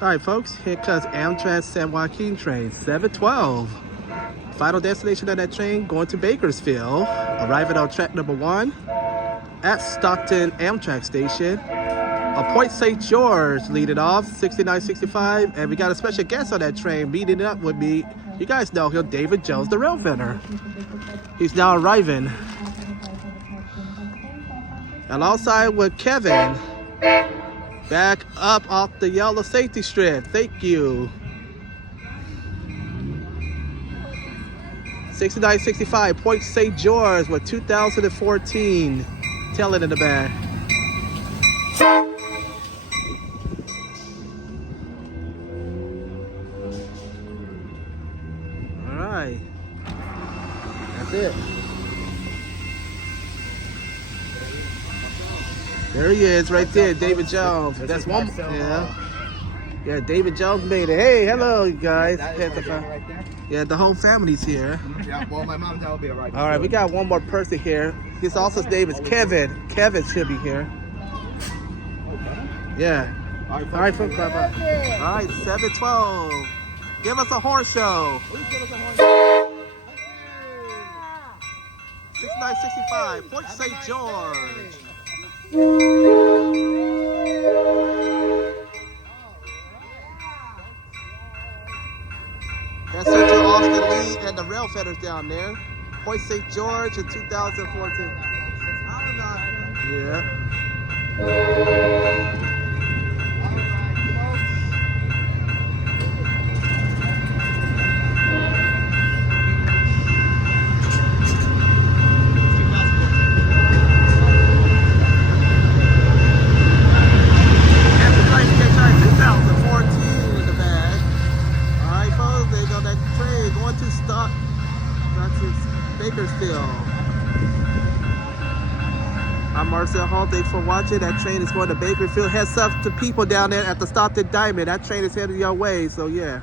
All right, folks, here comes Amtrak San Joaquin train 712. Final destination of that train going to Bakersfield. Arriving on track number 1 at Stockton Amtrak station. A Point St. George leading off 6965, and we got a special guest on that train meeting up with me. You guys know him, David Jones, the rail vendor. He's now arriving. Alongside with Kevin. Back up off the yellow safety strip. Thank you. 6965 Point St. George with 2014 telling in the back. All right. That's it. There he is, right there, David Jones. That's one. Yeah, David Jones made it. Hey, hello, you guys. Yeah, the whole family's here. Yeah, well, my mom will be right. All right, we got one more person here. His also name is Kevin. Kevin should be here. Yeah. All right, folks. Bye-bye. All right, 712. Give us a horn show. 6965 Point St. George. That's Central Austin Lee and the rail feathers down there. Point St. George in 2014. Yeah. Going to Stockton, Bakersfield. I'm Marcel Hall. Thanks for watching. That train is going to Bakersfield. Heads up to people down there at the Stockton Diamond. That train is headed your way, so yeah.